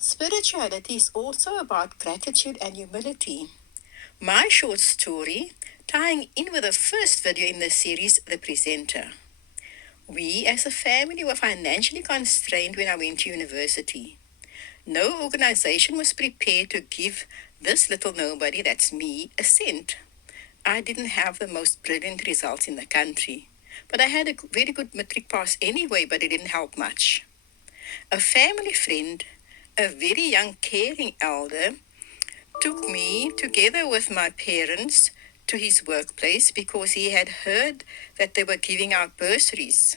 Spirituality is also about gratitude and humility. My short story, tying in with the first video in the series, The Presenter. We as a family were financially constrained when I went to university. No organization was prepared to give this little nobody, that's me, a cent. I didn't have the most brilliant results in the country, but I had a very good matric pass anyway, but it didn't help much. A family friend, a very young caring elder, took me together with my parents to his workplace because he had heard that they were giving out bursaries.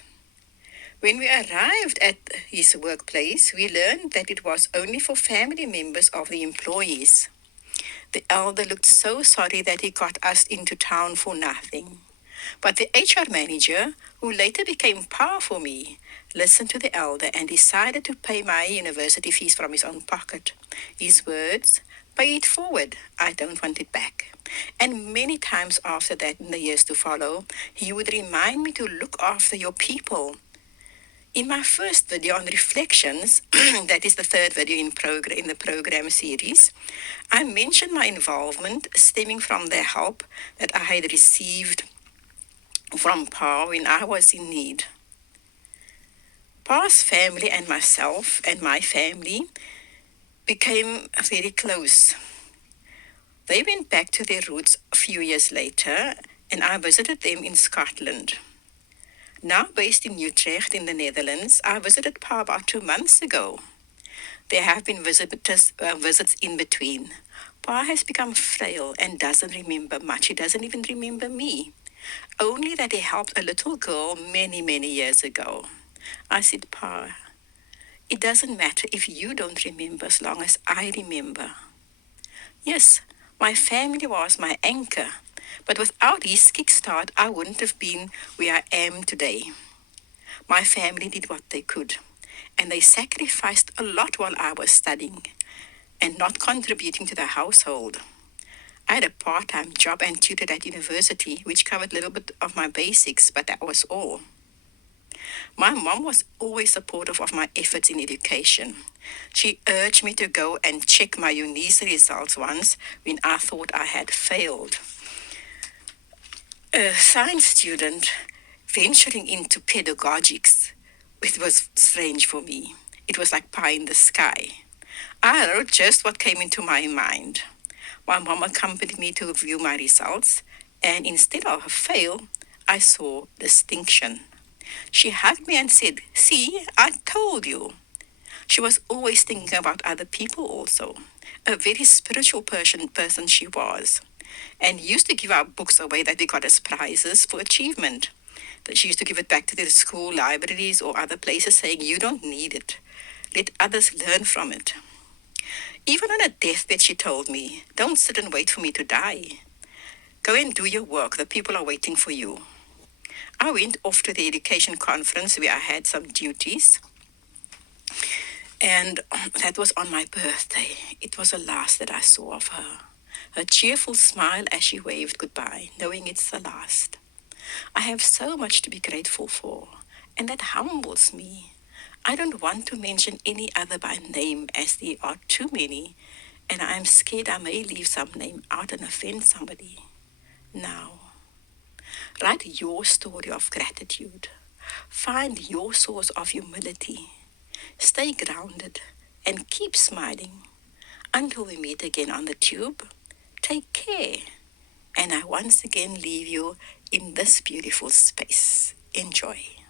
When we arrived at his workplace, we learned that it was only for family members of the employees. The elder looked so sorry that he got us into town for nothing. But the HR manager, who later became par for me, listened to the elder and decided to pay my university fees from his own pocket. His words, "Pay it forward, I don't want it back." And many times after that, in the years to follow, he would remind me to look after your people. In my first video on reflections, that is the third video in the program series, I mentioned my involvement stemming from the help that I had received from Pa when I was in need. Pa's family and myself and my family became very close. They went back to their roots a few years later, and I visited them in Scotland. Now based in Utrecht in the Netherlands, I visited Pa about 2 months ago. There have been visits in between. Pa has become frail and doesn't remember much. He doesn't even remember me. Only that he helped a little girl many, many years ago. I said, Pa, it doesn't matter if you don't remember as long as I remember. Yes, my family was my anchor, but without his kickstart, I wouldn't have been where I am today. My family did what they could, and they sacrificed a lot while I was studying and not contributing to the household. I had a part-time job and tutored at university, which covered a little bit of my basics, but that was all. My mom was always supportive of my efforts in education. She urged me to go and check my UNISA results once when I thought I had failed. A science student venturing into pedagogics, it was strange for me. It was like pie in the sky. I wrote just what came into my mind. My mom accompanied me to view my results, and instead of a fail, I saw distinction. She hugged me and said, "See, I told you." She was always thinking about other people also. A very spiritual person she was. And used to give our books away that we got as prizes for achievement. That she used to give it back to the school libraries or other places saying, "You don't need it. Let others learn from it." Even on her deathbed, she told me, "Don't sit and wait for me to die. Go and do your work. The people are waiting for you." I went off to the education conference where I had some duties. And that was on my birthday. It was the last that I saw of her. Her cheerful smile as she waved goodbye, knowing it's the last. I have so much to be grateful for, and that humbles me. I don't want to mention any other by name as there are too many, and I am scared I may leave some name out and offend somebody. Now, write your story of gratitude. Find your source of humility. Stay grounded and keep smiling. Until we meet again on the tube, take care. And I once again leave you in this beautiful space. Enjoy.